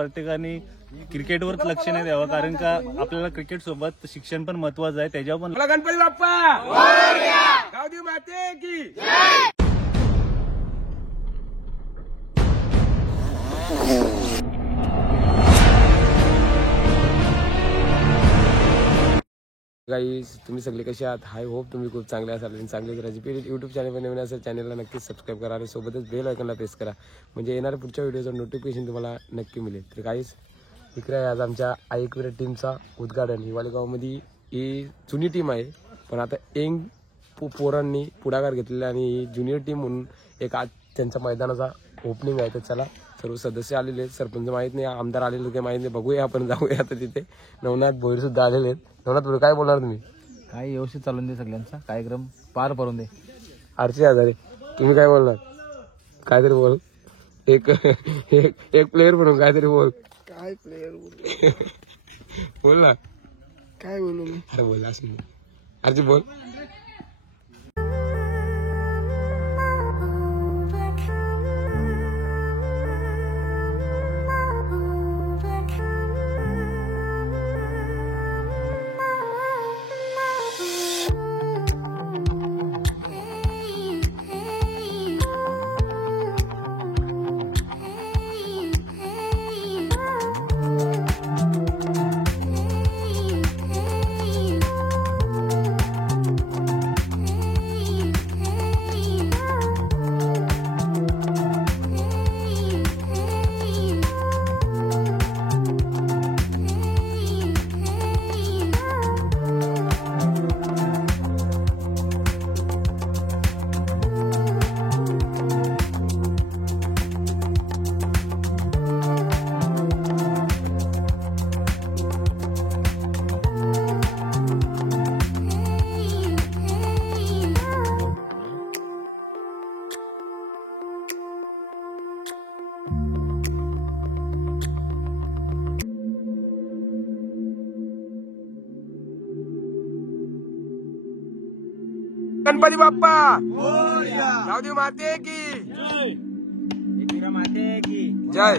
प्रत्येकाने क्रिकेटवर लक्ष नाही द्यावं, कारण का आपल्याला क्रिकेट सोबत शिक्षण पण महत्वाचं आहे. त्याच्यावर पण गणपती बाप्पा गावदेवी माते की गाईज, तुम्ही सगळे कसे आहात? हाय होप तुम्ही खूप चांगले असाल आणि चांगलेच राहायचे. यूट्यूब चॅनल नवीन असेल चॅनलला नक्कीच सबस्क्राईब करा आणि सोबतच बेल आयकॉनला प्रेस करा, म्हणजे येणाऱ्या पुढच्या व्हिडिओचं नोटिफिकेशन तुम्हाला नक्की मिळेल. तर गाईज, इकडे आहे आज आमच्या आयकविरा टीमचा उद्घाटन. हिवालीगावमध्ये ही जुनी टीम आहे, पण आता यंग पोरांनी पुढाकार घेतलेला आणि ही ज्युनियर टीम म्हणून एक आज त्यांच्या मैदानाचा ओपनिंग आहे. तर चला, सर्व सदस्य आलेले आहेत, सरपंच माहीत नाही, आमदार आलेले काही माहीत नाही, बघूया आपण, जाऊया आता तिथे. नवनाथ भोईर सुद्धा आलेले आहेत. नवनाथ भोईर, काय बोलणार तुम्ही? काय व्यवस्थित चालून दे, सगळ्यांचा कार्यक्रम पार पडून दे. आरचे हजारे, तुम्ही काय बोलणार? काहीतरी बोल, एक प्लेअर म्हणून काहीतरी बोल. काय प्लेअर बोल ना, काय बोलू मी? अरे बोल, असं आरचे बोल. गणपती बाप्पा गावदेवी माते की जय.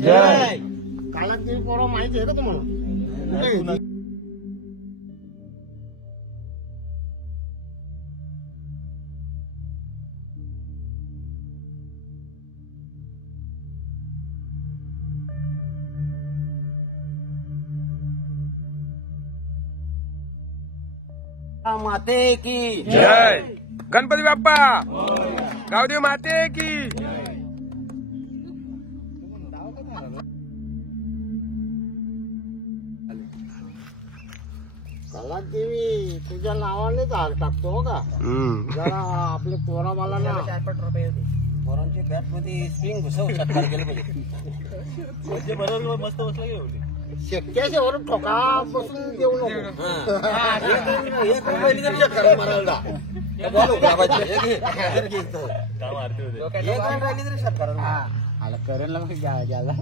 जय. कालादेवी पोरं माहिती आहे का तुम्हाला? माते की जय. गणपती बाप्पा गावदेवी माते की. कालादेवी तुझ्या नावाने हार टाकतो का? जरा आपले पोरा मला ना पोरांची बॅट मध्ये स्प्रिंग घुसव षटकार केले पाहिजे. बरोबर मस्त बसला गेलो. शक्याच्या वरून ठोका बसून देऊ नको. आला करेल मग ज्याला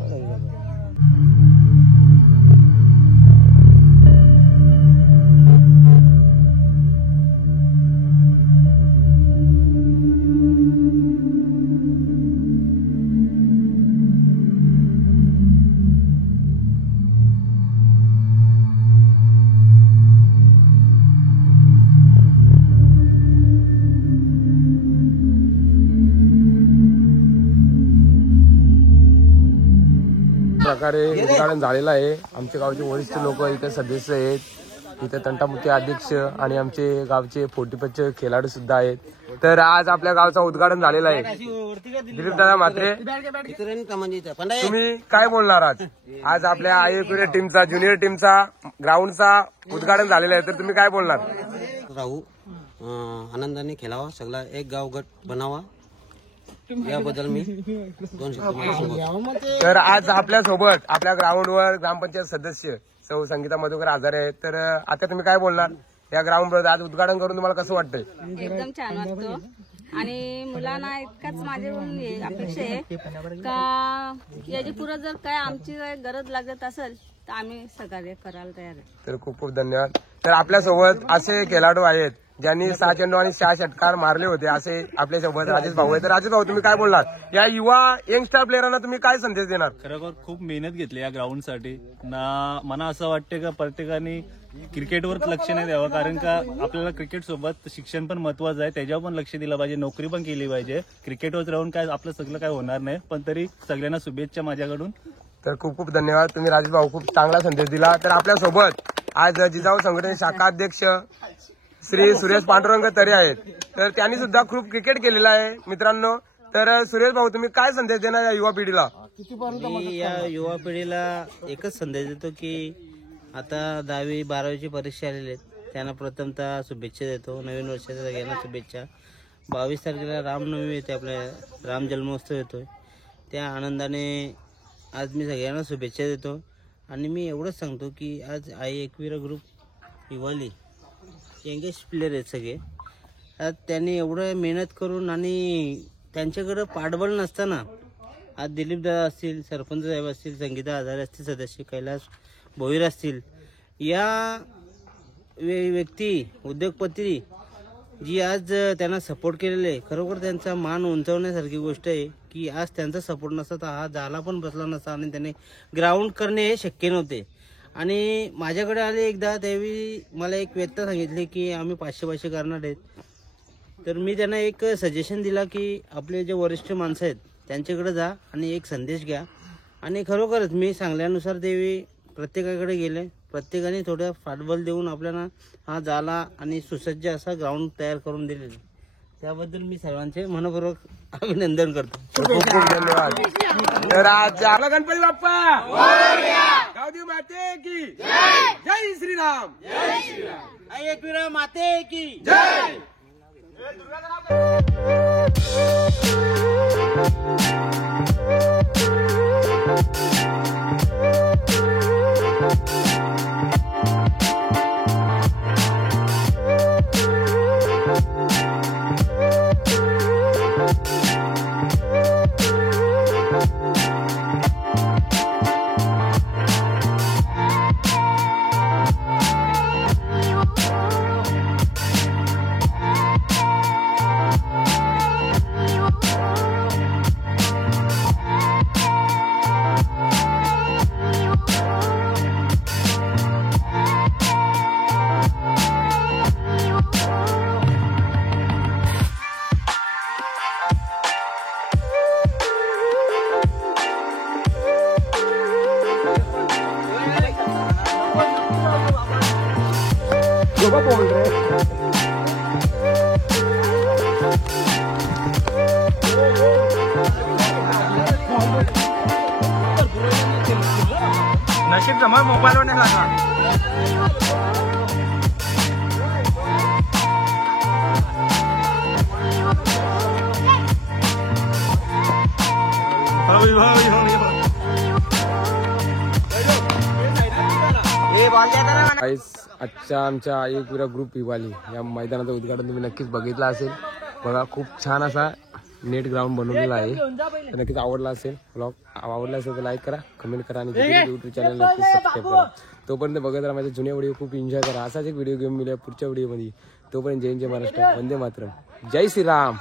प्रकारे उद्घाटन झालेलं आहे. आमच्या गावचे वरिष्ठ लोक इथे सदस्य आहेत, इथे तंटामुक्ती अध्यक्ष आणि आमचे गावचे 45 खेळाडू सुद्धा आहेत. तर आज आपल्या गावचं उद्घाटन झालेलं आहे. दिलीप दादा म्हात्रे, तुम्ही काय बोलणार? आज आपल्या आयकविरा टीमचा ज्युनियर टीमचा ग्राउंडचा उद्घाटन झालेलं आहे, तर तुम्ही काय बोलणार? राहू आनंदाने खेळावा, सगळा एक गाव गट बनावा, याबद्दल मी 2 शब्द. तर आज आपल्या सोबत आपल्या ग्राउंडवर ग्रामपंचायत सदस्य सौ संगीता मधुकर आजारे आहेत. तर आता तुम्ही काय बोलणार या ग्राउंडवर आज उद्घाटन करून? तुम्हाला कसं वाटतंय? एकदम छान वाटतं आणि मुलांना इतकाच माझ्याकडून अपेक्षा आहे का याची पुढे जर काय आमची गरज लागत असेल तर आम्ही सहकार्य करायला तयार आहे. तर खूप खूप धन्यवाद. तर आपल्यासोबत असे खेळाडू आहेत ज्यांनी 6 चेंडू आणि 6 षटकार मारले होते, असे आपल्यासोबत राजेश भाऊ आहे. तर राजेश भाऊ, तुम्ही काय बोलणार या युवा यंगस्टर प्लेयरांना, तुम्ही काय संदेश देणार? खरोखर खूप मेहनत घेतली या ग्राउंडसाठी ना. मला असं वाटते का प्रत्येकाने क्रिकेटवरच लक्ष नाही द्यावं, कारण का आपल्याला क्रिकेट सोबत शिक्षण पण महत्वाचं आहे, त्याच्यावर पण लक्ष दिलं पाहिजे, नोकरी पण केली पाहिजे. क्रिकेटवर राहून काय आपलं सगळं काय होणार नाही, पण तरी सगळ्यांना शुभेच्छा माझ्याकडून. तर खूप खूप धन्यवाद, तुम्ही राजेश भाऊ खूप चांगला संदेश दिला. तर आपल्यासोबत आज जिजाऊ संघटने शाखा अध्यक्ष श्री सुरेश पांडुरंग तरे आहेत. तर त्यांनी सुद्धा खूप क्रिकेट केलेलं आहे मित्रांनो. तर सुरेश भाऊ, तुम्ही काय संदेश देणार या युवा पिढीला? मी या युवा पिढीला एकच संदेश देतो की आता 10वी 12वीची परीक्षा आलेली आहेत, त्यांना प्रथमतः शुभेच्छा देतो. नवीन वर्षाच्या सगळ्यांना शुभेच्छा. 22 तारखेला रामनवमी येते, आपल्या राम जन्मोत्सव येतोय, त्या आनंदाने आज मी सगळ्यांना शुभेच्छा देतो. आणि मी एवढंच सांगतो की आज आई एकविरा ग्रुप हिवाली यंगेस्ट प्लेयर आहेत सगळे. आज त्यांनी एवढं मेहनत करून आणि त्यांच्याकडं पाठबळ नसताना आज दिलीप दादा असतील, सरपंच साहेब असतील, संगीता आधारे असतील, सदस्य कैलास भोईर असतील, या व्यक्ती उद्योगपती जी आज त्यांना सपोर्ट केलेले आहे, खरोखर त्यांचा मान उंचावण्यासारखी गोष्ट आहे की आज त्यांचा सपोर्ट नसता तर हा झाला पण बसला नसता आणि त्याने ग्राउंड करणे हे शक्य नव्हते. आणि माझ्याकडे आले एकदा, त्यावेळी मला एक व्यक्ती सांगितले की आम्ही 500 करणार आहेत. तर मी त्यांना एक सजेशन दिला की आपले जे वरिष्ठ माणसं आहेत त्यांच्याकडे जा आणि एक संदेश घ्या. आणि खरोखरच मी सांगल्यानुसार देवी प्रत्येकाकडे गेले, प्रत्येकाने थोडं पाठबळ देऊन आपल्याला हा झाला आणि सुसज्ज असा ग्राउंड तयार करून दिलेला, त्याबद्दल मी सर्वांचे मनपूर्वक अभिनंदन करतो. खूप खूप धन्यवाद. तर आज आपला गणपती बाप्पा गावदेवी माते की जय श्रीराम. आई एकविरा माते की जय. नशीब जमा मोबाईलवर नाही लागला. आजच्या आमच्या एकविरा ग्रुप हिवाली या मैदानाचं उद्घाटन तुम्ही नक्कीच बघितलं असेल. बघा, खूप छान असा नेट ग्राउंड बनवलेला आहे. तर नक्कीच आवडला असेल ब्लॉग, आवडला असेल तर लाईक करा, कमेंट करा आणि युट्यूब चॅनल नक्कीच सबस्क्राईब करा. तोपर्यंत बघत राहा माझे जुने व्हिडिओ, खूप एन्जॉय करा. असाच एक व्हिडिओ घेऊन मिळूया पुढच्या व्हिडिओमध्ये. तोपर्यंत जय जय महाराष्ट्र, वंदे मातरम, जय श्रीराम.